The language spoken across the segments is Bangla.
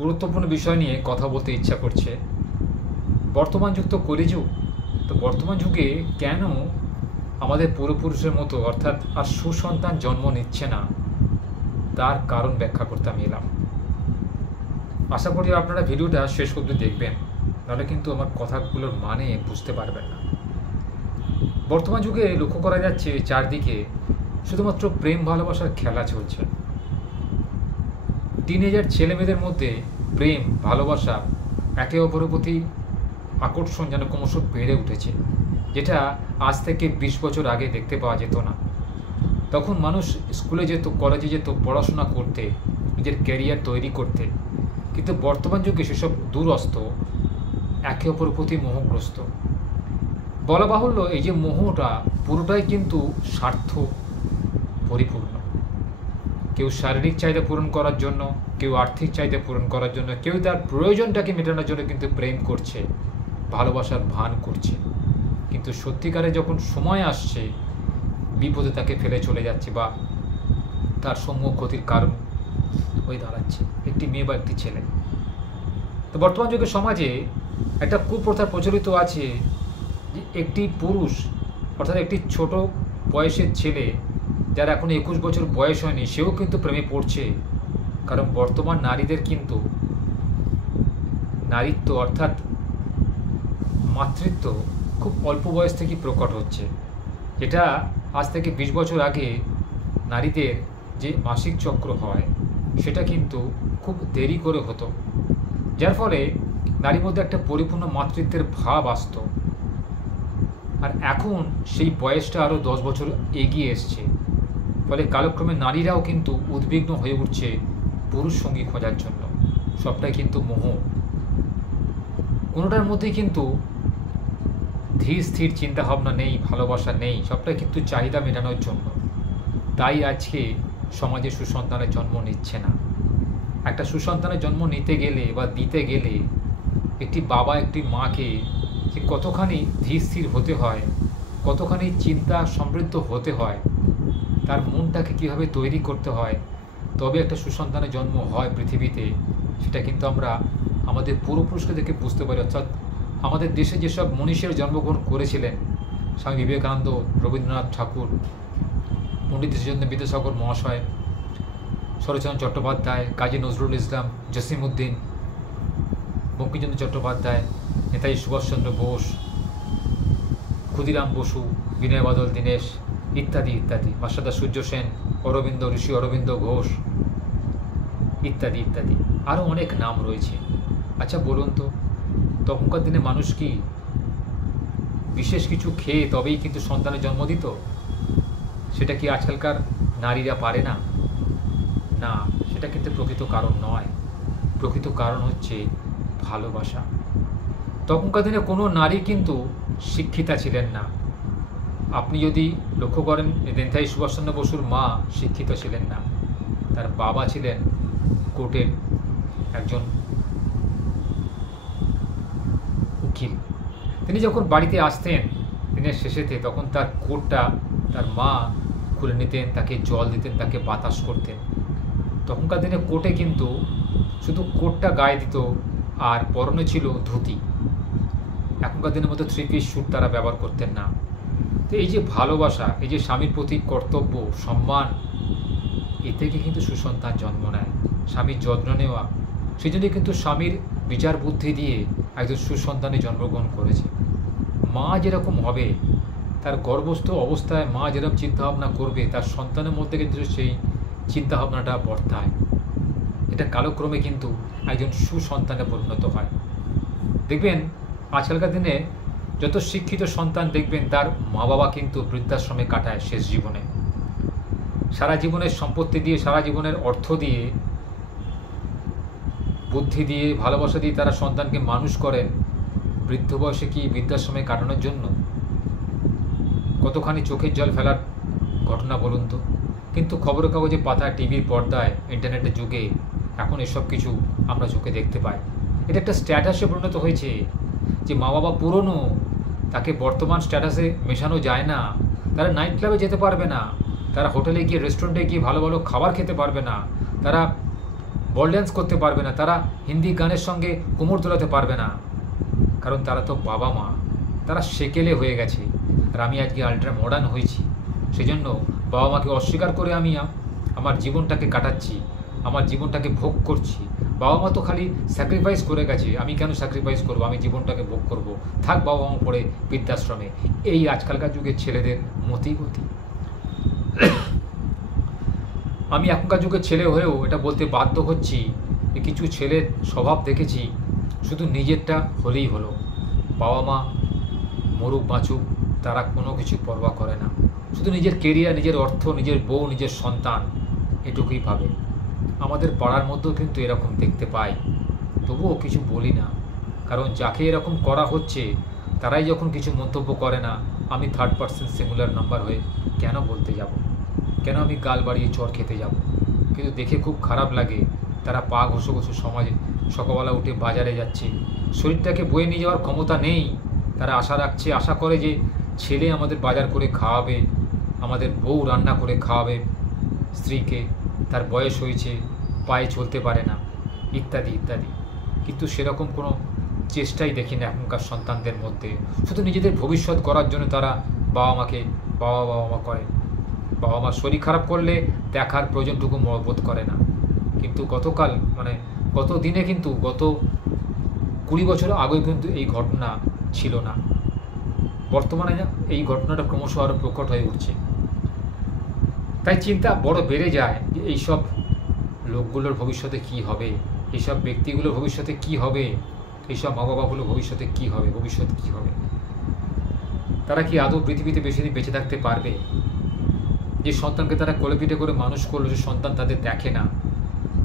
গুরুত্বপূর্ণ বিষয় নিয়ে কথা বলতে ইচ্ছা করছে। বর্তমান যুগ তো কলিযুগ। তো বর্তমান যুগে কেন আমাদের পূর্বপুরুষের মতো অর্থাৎ আর সুসন্তান জন্ম নিচ্ছে না, তার কারণ ব্যাখ্যা করতে আমি এলাম। আশা করি আপনারা ভিডিওটা শেষ অবধি দেখবেন, নাহলে কিন্তু আমার কথাগুলোর মানে বুঝতে পারবেন না। বর্তমান যুগে লক্ষ্য করা যাচ্ছে চারদিকে শুধুমাত্র প্রেম ভালোবাসার খেলা চলছে। টিনেজার ছেলেমেয়েদের মধ্যে প্রেম ভালোবাসা, একে অপরের প্রতি আকর্ষণ যেন ক্রমশ বেড়ে উঠেছে, যেটা আজ থেকে 20 বছর আগে দেখতে পাওয়া যেত না। তখন মানুষ স্কুলে যেত, কলেজে যেত পড়াশোনা করতে, নিজের ক্যারিয়ার তৈরি করতে, কিন্তু বর্তমান যুগে সেসব দূরস্থ, একে অপরের প্রতি মোহগ্রস্ত। বলা বাহুল্য, এই যে মোহটা পুরোটাই কিন্তু স্বার্থ পরিপূর্ণ। কেউ শারীরিক চাহিদা পূরণ করার জন্য, কেউ আর্থিক চাহিদা পূরণ করার জন্য, কেউ তার প্রয়োজনটাকে মেটানোর জন্য কিন্তু প্রেম করছে, ভালোবাসার ভান করছে। কিন্তু সত্যিকারে যখন সময় আসছে, বিপদে তাকে ফেলে চলে যাচ্ছে বা তার সম্মুখ ক্ষতির কারণ হয়ে দাঁড়াচ্ছে একটি মেয়ে বা একটি ছেলে। তো বর্তমান যুগের সমাজে একটা কুপ্রথা প্রচলিত আছে যে একটি পুরুষ অর্থাৎ একটি ছোট বয়সের ছেলে, যার এখন 21 বছর বয়স হয়নি, সেও কিন্তু প্রেমে পড়ছে। কারণ বর্তমান নারীদের কিন্তু নারীত্ব অর্থাৎ মাতৃত্ব খুব অল্প বয়স থেকে প্রকট হচ্ছে, যেটা আজ থেকে 20 বছর আগে নারীদের যে মাসিক চক্র হয় সেটা কিন্তু খুব দেরি করে হতো, যার ফলে নারীর মধ্যে একটা পরিপূর্ণ মাতৃত্বের ভাব আসত। আর এখন সেই বয়সটা আরও 10 বছর এগিয়ে এসছে, ফলে কালক্রমে নারীরাও কিন্তু উদ্বিগ্ন হয়ে উঠছে পুরুষ সঙ্গী খোঁজার জন্য। সবটাই কিন্তু মোহ, কোনোটার মধ্যেই কিন্তু ধীর স্থির চিন্তাভাবনা নেই, ভালোবাসা নেই, সবটাই কিন্তু চাহিদা মেটানোর জন্য। তাই আজকে সমাজে সুসন্তানের জন্ম নিচ্ছে না। একটা সুসন্তানের জন্ম নিতে গেলে বা দিতে গেলে একটি বাবা একটি মাকে যে কতখানি ধীর স্থির হতে হয়, কতখানি চিন্তা সমৃদ্ধ হতে হয়, তার মনটাকে কীভাবে তৈরি করতে হয়, তবে একটা সুসন্তানের জন্ম হয় পৃথিবীতে, সেটা কিন্তু আমরা আমাদের পূর্বপুরুষকে দেখে বুঝতে পারি। অর্থাৎ আমাদের দেশে যেসব মনীষীরা জন্মগ্রহণ করেছিলেন, স্বামী বিবেকানন্দ, রবীন্দ্রনাথ ঠাকুর, পণ্ডিত ঈশ্বরচন্দ্র বিদ্যাসাগর মহাশয়, শরৎচন্দ্র চট্টোপাধ্যায়, কাজী নজরুল ইসলাম, জসিমউদ্দিন, বঙ্কিমচন্দ্র চট্টোপাধ্যায়, নেতাজি সুভাষচন্দ্র বোস, ক্ষুদিরাম বসু, বিনয় বাদল দীনেশ ইত্যাদি ইত্যাদি, মাস্টারদা সূর্য সেন, অরবিন্দ, ঋষি অরবিন্দ ঘোষ ইত্যাদি ইত্যাদি, আরও অনেক নাম রয়েছে। আচ্ছা বলুন তো, তখনকার দিনে মানুষ কি বিশেষ কিছু খেয়ে তবেই কিন্তু সন্তানের জন্ম দিত? সেটা কি আজকালকার নারীরা পারে না? না, সেটা কিন্তু প্রকৃত কারণ নয়। প্রকৃত কারণ হচ্ছে ভালোবাসা। তখনকার দিনে কোনো নারী কিন্তু শিক্ষিতা ছিলেন না। আপনি যদি লক্ষ্য করেন, নেতাজি সুভাষচন্দ্র বসুর মা শিক্ষিত ছিলেন না, তার বাবা ছিলেন কোর্টের একজন উকিল। তিনি যখন বাড়িতে আসতেন দিনের শেষেতে, তখন তার কোটটা তার মা খুলে নিতেন, তাকে জল দিতেন, তাকে বাতাস করতেন। তখনকার দিনে কোটে কিন্তু শুধু কোটটা গায়ে দিত আর পরনে ছিল ধুতি। এখনকার দিনের মতো 3 পিস স্যুট তারা ব্যবহার করতেন না। তো এই যে ভালোবাসা, এই যে স্বামীর প্রতি কর্তব্য, সম্মান, এ থেকে কিন্তু সুসন্তান জন্ম নেয়। স্বামীর যত্ন নেওয়া, সেই জন্যই কিন্তু স্বামীর বিচার বুদ্ধি দিয়ে একজন সুসন্তানে জন্মগ্রহণ করেছে। মা যেরকম হবে, তার গর্ভস্থ অবস্থায় মা যেরকম চিন্তাভাবনা করবে, তার সন্তানের মধ্যে কিন্তু সেই চিন্তাভাবনাটা বর্তায়। এটা কালক্রমে কিন্তু একজন সুসন্তানে পরিণত হয়। দেখবেন আজকালকার দিনে যত শিক্ষিত সন্তান দেখবেন, তার মা বাবা কিন্তু বৃদ্ধাশ্রমে কাটায় শেষ জীবনে। সারা জীবনের সম্পত্তি দিয়ে, সারা জীবনের অর্থ দিয়ে, বুদ্ধি দিয়ে, ভালোবাসা দিয়ে তারা সন্তানকে মানুষ করেন। বৃদ্ধ বয়সে কি বৃদ্ধাশ্রমে কাটানোর জন্য? কতখানি চোখের জল ফেলার ঘটনা বলুন তো। কিন্তু খবরের কাগজে পাতায়, টিভির পর্দায়, ইন্টারনেটের যুগে এখন এসব কিছু আমরা চোখে দেখতে পাই। এটা একটা স্ট্যাটাসে পরিণত হয়েছে যে মা বাবা পুরনো, তাকে বর্তমান স্ট্যাটাসে মেশানো যায় না। তারা নাইট ক্লাবে যেতে পারবে না, তারা হোটেলে গিয়ে, রেস্টুরেন্টে গিয়ে ভালো ভালো খাবার খেতে পারবে না, তারা বল ড্যান্স করতে পারবে না, তারা হিন্দি গানের সঙ্গে কোমর দোলাতে পারবে না, কারণ তারা তো বাবা মা, তারা সেকেলে হয়ে গেছে। আর আমি আজকে আল্ট্রা মডার্ন হয়েছি, সেজন্য বাবা মাকে অস্বীকার করে আমি আমার জীবনটাকে কাটাচ্ছি, আমার জীবনটাকে ভোগ করছি। বাবা মা তো খালি স্যাক্রিফাইস করে গেছে, আমি কেন স্যাক্রিফাইস করবো? আমি জীবনটাকে ভোগ করব, থাক বাবা মা পড়ে বৃদ্ধাশ্রমে। এই আজকালকার যুগের ছেলেদের মতিগতি। আমি এখনকার যুগের ছেলে হয়েও এটা বলতে বাধ্য হচ্ছি যে কিছু ছেলের স্বভাব দেখেছি, শুধু নিজেরটা হলেই হলো, বাবা মা মরুক বাঁচুক তারা কোনো কিছু পরোয়া করে না, শুধু নিজের কেরিয়ার, নিজের অর্থ, নিজের বউ, নিজের সন্তান, এটুকুই ভাবে। আমাদের পাড়ার মধ্যেও কিন্তু এরকম দেখতে পাই, তবুও কিছু বলি না, কারণ যাকে এরকম করা হচ্ছে তারাই যখন কিছু মন্তব্য করে না, আমি থার্ড পার্সন সিঙ্গুলার নাম্বার হয়ে কেন বলতে যাব? কেন আমি গাল বাড়িয়ে চর খেতে যাব? কিন্তু দেখে খুব খারাপ লাগে, তারা পা ঘষে ঘষে সমাজে সকালবেলা উঠে বাজারে যাচ্ছে, শরীরটাকে বয়ে নিয়ে যাওয়ার ক্ষমতা নেই। তারা আশা করে যে ছেলে আমাদের বাজার করে খাওয়াবে, আমাদের বউ রান্না করে খাওয়াবে স্ত্রীকে, তার বয়স হয়েছে, পায়ে চলতে পারে না, ইত্যাদি ইত্যাদি। কিন্তু সেরকম কোনো চেষ্টাই দেখি না এখনকার সন্তানদের মধ্যে। শুধু নিজেদের ভবিষ্যৎ করার জন্য তারা বাবা মাকে বাবা মা করে। বাবা মার শরীর খারাপ করলে দেখার প্রয়োজনটুকু বোধ করে না। কিন্তু গত দিনে কিন্তু গত 20 বছর আগে কিন্তু এই ঘটনা ছিল না, বর্তমানে এই ঘটনাটা ক্রমশ আরও প্রকট হয়ে উঠছে। তাই চিন্তা বড় বেড়ে যায় যে এইসব লোকগুলোর ভবিষ্যতে কি হবে, এইসব ব্যক্তিগুলোর ভবিষ্যতে কি হবে, এইসব মা বাবাগুলোর ভবিষ্যতে কি হবে, ভবিষ্যৎ কি হবে? তারা কি আদৌ পৃথিবীতে বেশি দিন বেঁচে থাকতে পারবে? যে সন্তানকে তারা কোলে পিঠে করে মানুষ করলো, যে সন্তান তাদের দেখে না,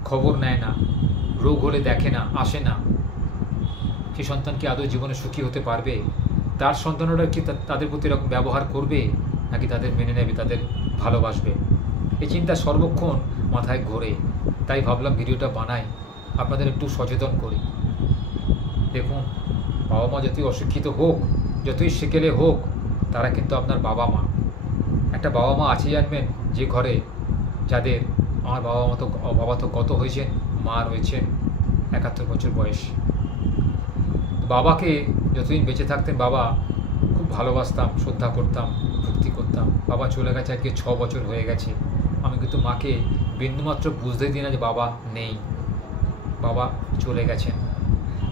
খবর নেয় না, রোগ হলে দেখে না, আসে না, সেই সন্তান কি আদৌ জীবনে সুখী হতে পারবে? তার সন্তানরা কি তাদের প্রতি এরকম ব্যবহার করবে, নাকি তাদের মেনে নেবে, তাদের ভালোবাসবে? এই চিন্তা সর্বক্ষণ মাথায় ঘোরে। তাই ভাবলাম ভিডিওটা বানাই, আপনাদের একটু সচেতন করি। দেখুন, বাবা মা যতই অশিক্ষিত হোক, যতই সেকেলে হোক, তারা কিন্তু আপনার বাবা মা। একটা বাবা মা আছে জানবেন, যে ঘরে যাদের, আমার বাবা তো কত হয়েছেন, মা রয়েছেন 71 বছর বয়স। বাবাকে যতদিন বেঁচে থাকতেন বাবা খুব ভালোবাসতাম, শ্রদ্ধা করতাম, ভক্তি করতাম। বাবা চলে গেছে আজকে 6 বছর হয়ে গেছে। আমি কিন্তু মাকে বিন্দুমাত্র বুঝতে দিই না যে বাবা নেই, বাবা চলে গেছেন।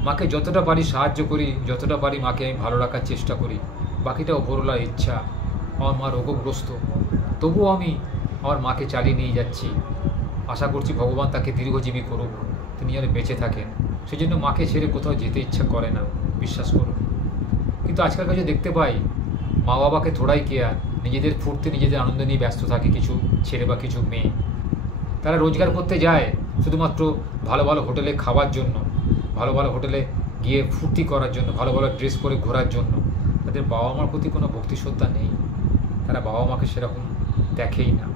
মাকে যতটা পারি সাহায্য করি, যতটা পারি মাকে আমি ভালো রাখার চেষ্টা করি, বাকিটা ওপরওয়ালার ইচ্ছা। আমার মা রোগগ্রস্ত, তবুও আমি আমার মাকে চালিয়ে নিয়ে যাচ্ছি। আশা করছি ভগবান তাকে দীর্ঘজীবী করুক, তিনি যেন বেঁচে থাকেন। সেই জন্য মাকে ছেড়ে কোথাও যেতে ইচ্ছা করে না, বিশ্বাস করুন। কিন্তু আজকাল কাছে দেখতে পাই মা বাবাকে থোড়াই কেয়ার, নিজেদের ফুর্তি, নিজেদের আনন্দ নিয়ে ব্যস্ত থাকে কিছু ছেলে বা কিছু মেয়ে। তারা রোজগার করতে যায় শুধুমাত্র ভালো ভালো হোটেলে খাওয়ার জন্য, ভালো ভালো হোটেলে গিয়ে ফুর্তি করার জন্য, ভালো ভালো ড্রেস পরে ঘোরার জন্য। তাদের বাবা মার প্রতি কোনো ভক্তি শ্রদ্ধা নেই, তারা বাবা মাকে সেরকম দেখেই না।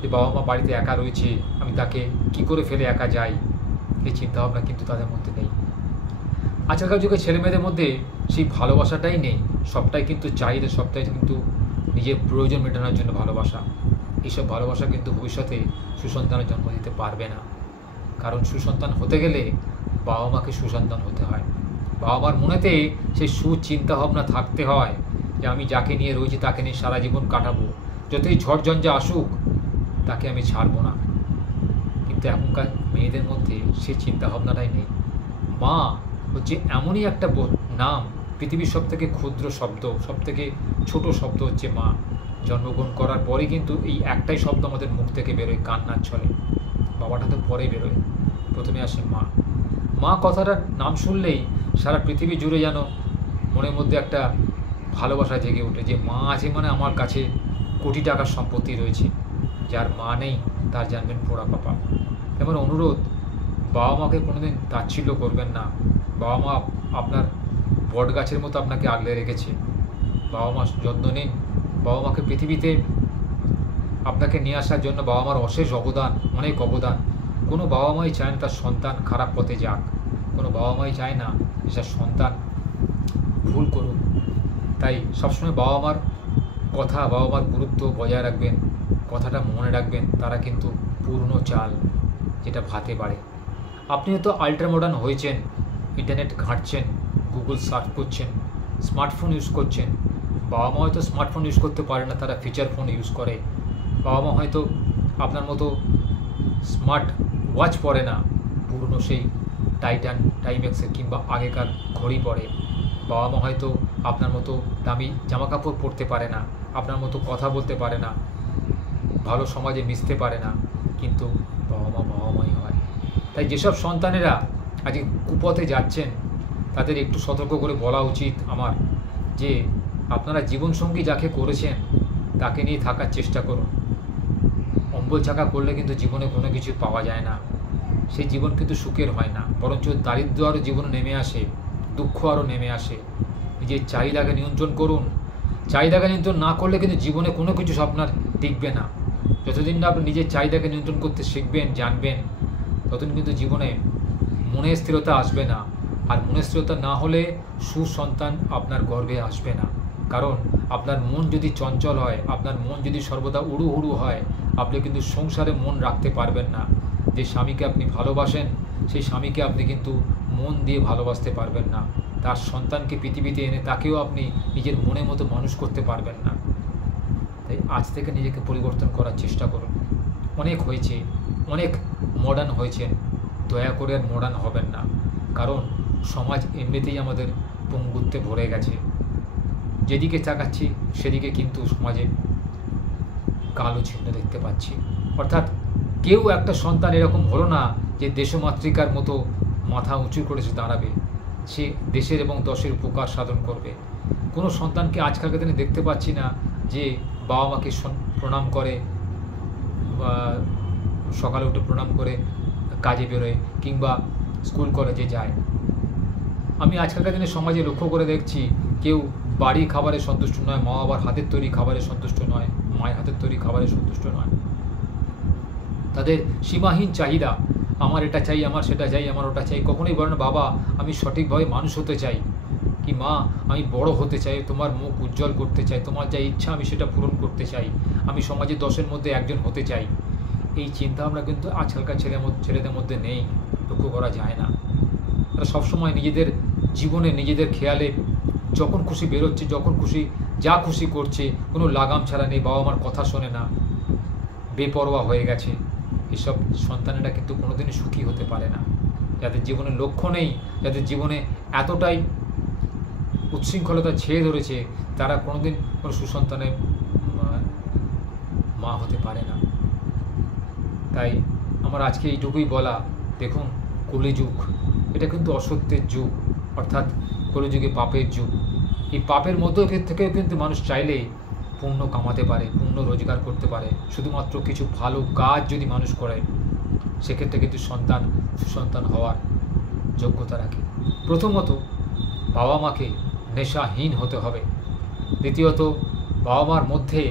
যে বাবা মা বাড়িতে একা রয়েছে, আমি তাকে কি করে ফেলে একা যাই, এই চিন্তাভাবনা কিন্তু তাদের মধ্যে নেই। আজকালকার যুগে ছেলেমেয়েদের মধ্যে সেই ভালোবাসাটাই নেই, সবটাই কিন্তু চাহিদা, সবটাই কিন্তু নিজের প্রয়োজন মেটানোর জন্য ভালোবাসা। এইসব ভালোবাসা কিন্তু ভবিষ্যতে সুসন্তানের জন্ম দিতে পারবে না, কারণ সুসন্তান হতে গেলে বাবা মাকে সুসন্তান হতে হয়। বাবা মার মনেতে সেই সুচিন্তাভাবনা থাকতে হয় যে আমি যাকে নিয়ে রয়েছি তাকে নিয়ে সারা জীবন কাটাবো, যতই ঝড়ঝঞ্ঝা আসুক তাকে আমি ছাড়বো না। কিন্তু এখনকার মেয়েদের মধ্যে সেই চিন্তাভাবনাটাই নেই। মা হচ্ছে এমনই একটা নাম, পৃথিবীর সবথেকে ক্ষুদ্র শব্দ, সবথেকে ছোট শব্দ হচ্ছে মা। জন্মগ্রহণ করার পরে কিন্তু এই একটাই শব্দ আমাদের মুখ থেকে বেরোয়, কান্নার ছলে। বাবাটা তো পরে বেরোয়, প্রথমে আসে মা। মা কথাটার নাম শুনলেই সারা পৃথিবী জুড়ে যেন মনের মধ্যে একটা ভালোবাসা জেগে ওঠে, যে মা আছে মানে আমার কাছে কোটি টাকার সম্পত্তি রয়েছে। যার মা নেই তার জানবেন পোড়া পাপা। এমন অনুরোধ, বাবা মাকে কোনোদিন তাচ্ছিল্য করবেন না। বাবা মা আপনার বট গাছের মতো আপনাকে আগলে রেখেছে, বাবা মা যত্ন নিন। বাবা মাকে পৃথিবীতে আপনাকে নিয়ে আসার জন্য বাবা মার অশেষ অবদান, অনেক অবদান। কোনো বাবা মাই চায় না তার সন্তান খারাপ পথে যাক, কোনো বাবা মাই চায় না যে তার সন্তান ভুল করুক। তাই সবসময় বাবা মার কথা, বাবা মার গুরুত্ব বজায় রাখবেন, কথাটা মনে রাখবেন। তারা কিন্তু পূর্ণ চাল, যেটা ভাতে বাড়ে। আপনি হয়তো আল্ট্রা মডার্ন হয়েছেন, ইন্টারনেট ঘাঁটছেন, গুগল সার্চ করছেন, স্মার্টফোন ইউজ করছেন। বাবা মা হয়তো স্মার্টফোন ইউজ করতে পারে না, তারা ফিচার ফোন ইউজ করে। বাবা মা হয়তো আপনার মতো স্মার্ট ওয়াচ পরে না, পুরনো সেই টাইমেক্সের কিংবা আগেকার ঘড়ি পরে। বাবা মা হয়তো আপনার মতো দামি জামাকাপড় পরতে পারে না, আপনার মতো কথা বলতে পারে না, ভালো সমাজে মিশতে পারে না, কিন্তু বাবা মাই হয়। তাই যেসব সন্তানেরা আজকে কুপথে যাচ্ছেন তাদের একটু সতর্ক করে বলা উচিত আমার, যে আপনারা জীবনসঙ্গী যাকে করেছেন তাকে নিয়ে থাকার চেষ্টা করুন। অম্বল চাকা করলে কিন্তু জীবনে কোনো কিছু পাওয়া যায় না, সেই জীবন কিন্তু সুখের হয় না, বরঞ্চ দারিদ্র্য আরও জীবনে নেমে আসে, দুঃখ আরও নেমে আসে। নিজের চাহিদাকে নিয়ন্ত্রণ করুন। চাহিদাকে নিয়ন্ত্রণ না করলে কিন্তু জীবনে কোনো কিছু আপনার টিকবে না। যতদিন না আপনি নিজের চাহিদাকে নিয়ন্ত্রণ করতে শিখবেন, জানবেন, ততদিন কিন্তু জীবনে মনে স্থিরতা আসবে না। আর মনে স্থিরতা না হলে সুসন্তান আপনার গর্ভে আসবে না। কারণ আপনার মন যদি চঞ্চল হয়, আপনার মন যদি সর্বদা উড়ু হুড়ু হয়, আপনি কিন্তু সংসারে মন রাখতে পারবেন না। যে স্বামীকে আপনি ভালোবাসেন সেই স্বামীকে আপনি কিন্তু মন দিয়ে ভালোবাসতে পারবেন না। তার সন্তানকে পৃথিবীতে এনে তাকেও আপনি নিজের মনের মতো মানুষ করতে পারবেন না। তাই আজ থেকে নিজেকে পরিবর্তন করার চেষ্টা করুন। অনেক হয়েছে, অনেক মডার্ন হয়েছেন, দয়া করে আর মডার্ন হবেন না। কারণ সমাজ এমনিতেই আমাদের পঙ্গুত্বে ভরে গেছে। যেদিকে তাকাচ্ছি সেদিকে কিন্তু সমাজে কালো চিহ্ন দেখতে পাচ্ছি। অর্থাৎ কেউ একটা সন্তান এরকম হলো না যে দেশমাতৃকার মতো মাথা উঁচু করে সে দাঁড়াবে, সে দেশের এবং দশের উপকার সাধন করবে। কোনো সন্তানকে আজকালকার দিনে দেখতে পাচ্ছি না যে বাবা মাকে প্রণাম করে, বা সকালে উঠে প্রণাম করে কাজে বেরোয় কিংবা স্কুল কলেজে যায়। আমি আজকালকার দিনে সমাজে লক্ষ্য করে দেখছি কেউ বাড়ি খাবারে সন্তুষ্ট নয়, মা বাবার হাতের তৈরি খাবারে সন্তুষ্ট নয়, মায়ের হাতের তৈরি খাবারে সন্তুষ্ট নয়। তাদের সীমাহীন চাহিদা, আমার এটা চাই, আমার সেটা চাই, আমার ওটা চাই। কখনোই বলে না বাবা আমি সঠিকভাবে মানুষ হতে চাই, কি মা আমি বড় হতে চাই, তোমার মুখ উজ্জ্বল করতে চাই, তোমার যা ইচ্ছা আমি সেটা পূরণ করতে চাই, আমি সমাজে 10-এর মধ্যে একজন হতে চাই। এই চিন্তাভাবনা কিন্তু আজকালকার ছেলেদের মধ্যে নেই, লক্ষ্য করা যায় না। তারা সবসময় নিজেদের জীবনে নিজেদের খেয়ালে যখন খুশি বেরোচ্ছে, যখন খুশি যা খুশি করছে, কোনো লাগাম ছাড়া নেই, বাবা মার কথা শোনে না, বেপরোয়া হয়ে গেছে। এসব সন্তানেরা কিন্তু কোনোদিনই সুখী হতে পারে না। যাদের জীবনে লক্ষ্য নেই, যাদের জীবনে এতটাই উচ্ছৃঙ্খলতা ছেয়ে ধরেছে, তারা কোনোদিন কোনো সুসন্তানের মা হতে পারে না। তাই আমার আজকে এইটুকুই বলা, দেখুন কলিযুগ, এটা কিন্তু অসত্যের যুগ, অর্থাৎ কলিযুগে পাপের যুগ। এই পাপের মধ্য থেকেও কিন্তু মানুষ চাইলে পুণ্য কামাতে পারে, পুণ্য রোজগার করতে পারে। শুধুমাত্র কিছু ভালো কাজ যদি মানুষ করে, সেক্ষেত্রে কিন্তু সুসন্তান হওয়ার যোগ্যতা রাখে। প্রথমত বাবা মাকে নেশাহীন হতে হবে। দ্বিতীয়ত বাবা মার মধ্যে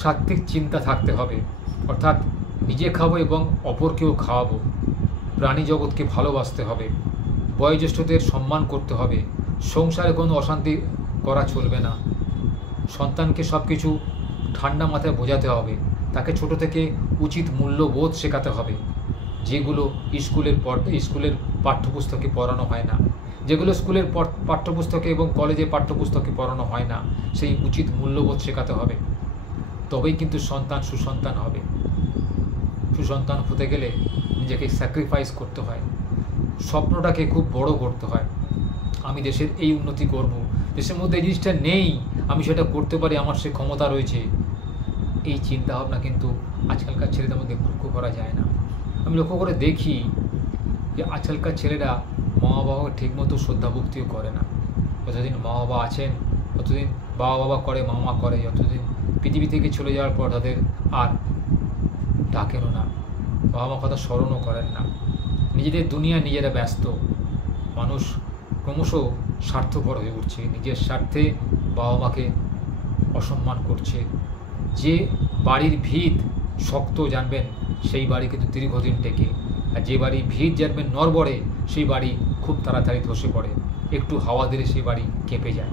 সাত্ত্বিক চিন্তা থাকতে হবে, অর্থাৎ নিজে খাবো এবং অপরকেও খাওয়াবো। প্রাণী জগৎকে ভালোবাসতে হবে, বয়োজ্যেষ্ঠদের সম্মান করতে হবে, সংসারে কোনো অশান্তি করা চলবে না। সন্তানকে সব কিছু ঠান্ডা মাথায় বোঝাতে হবে, তাকে ছোট থেকে উচিত মূল্যবোধ শেখাতে হবে, যেগুলো স্কুলের পাঠ্যপুস্তকে পড়ানো হয় না, যেগুলো স্কুলের পাঠ্যপুস্তকে এবং কলেজে পাঠ্যপুস্তকে পড়ানো হয় না, সেই উচিত মূল্যবোধ শেখাতে হবে। তবেই কিন্তু সুসন্তান হবে। সুসন্তান হতে গেলে নিজেকে স্যাক্রিফাইস করতে হয়, স্বপ্নটাকে খুব বড় করতে হয়। আমি দেশের এই উন্নতি করব, দেশের মধ্যে এই জিনিসটা নেই, আমি সেটা করতে পারি, আমার সে ক্ষমতা রয়েছে। এই চিন্তাভাবনা কিন্তু আজকালকার ছেলেদের মধ্যে লক্ষ্য করা যায় না। আমি লক্ষ্য করে দেখি যে আজকালকার ছেলেরা মা বাবাকে ঠিকমতো শ্রদ্ধা ভক্তিও করে না। যতদিন মা বাবা আছেন ততদিন বাবা করে, মা করে, যতদিন পৃথিবী থেকে চলে যাওয়ার পর তাদের আর ডাকেনও না, বাবা মা কথা স্মরণও করেন না। নিজেদের দুনিয়া নিজেরা ব্যস্ত। মানুষ ক্রমশ স্বার্থপর হয়ে উঠছে, নিজের স্বার্থে বাবা মাকে অসম্মান করছে। যে বাড়ির ভিত শক্ত জানবেন সেই বাড়ি কিন্তু দীর্ঘদিন টেকে, আর যে বাড়ি ভিত জানবেন নড়বড়ে সেই বাড়ি খুব তাড়াতাড়ি ধসে পড়ে, একটু হাওয়া দিলে সেই বাড়ি কেঁপে যায়।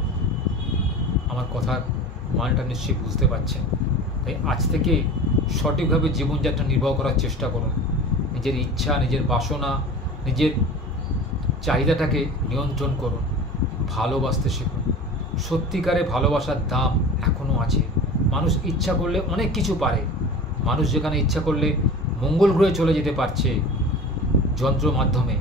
আমার কথার মানেটা নিশ্চয়ই বুঝতে পারছেন। তাই আজ থেকে সঠিকভাবে জীবনযাত্রা নির্বাহ করার চেষ্টা করুন। নিজের ইচ্ছা, নিজের বাসনা, নিজের চাহিদাটাকে নিয়ন্ত্রণ করুন। ভালোবাসতে শিখুন। সত্যিকারে ভালোবাসার দাম এখনও আছে। মানুষ ইচ্ছা করলে অনেক কিছু পারে। মানুষ যেখানে ইচ্ছা করলে মঙ্গল গ্রহে চলে যেতে পারছে, যন্ত্র মাধ্যমে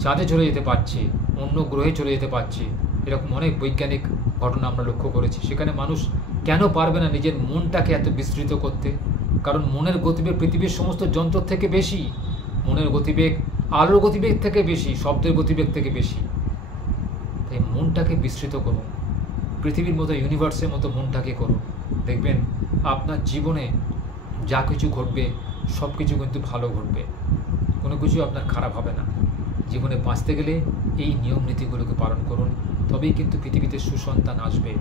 চাঁদে চলে যেতে পারছে, অন্য গ্রহে চলে যেতে পারছে, এরকম অনেক বৈজ্ঞানিক ঘটনা আমরা লক্ষ্য করেছি। সেখানে মানুষ কেন পারবে না নিজের মনটাকে এত বিস্তৃত করতে? কারণ মনের গতিবেগ পৃথিবীর সমস্ত যন্ত্র থেকে বেশি। মনের গতিবেগ আলোর গতিবেগ থেকে বেশি, শব্দের গতিবেগ থেকে বেশি। তাই মনটাকে বিস্তৃত করুন। পৃথিবীর মতো, ইউনিভার্সের মতো মনটাকে করুন। দেখবেন আপনার জীবনে যা কিছু ঘটবে সব কিছু কিন্তু ভালো ঘটবে, কোনো কিছু আপনার খারাপ হবে না। জীবনে বাঁচতে গেলে এই নিয়ম নীতিগুলোকে পালন করুন, তবেই কিন্তু পৃথিবীতে সুসন্তান আসবে।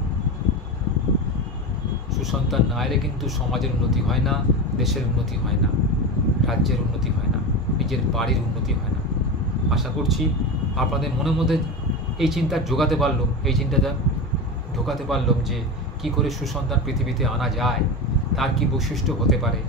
সুসন্তান না এলে কিন্তু সমাজের উন্নতি হয় না, দেশের উন্নতি হয় না, রাজ্যের উন্নতি হয় না, নিজের বাড়ির উন্নতি হয় না। আশা করছি আপনাদের মনের মধ্যে এই চিন্তা ঢোকাতে পারলাম যে কি করে সুসন্তান পৃথিবীতে আনা যায়, তার কি বৈশিষ্ট্য হতে পারে,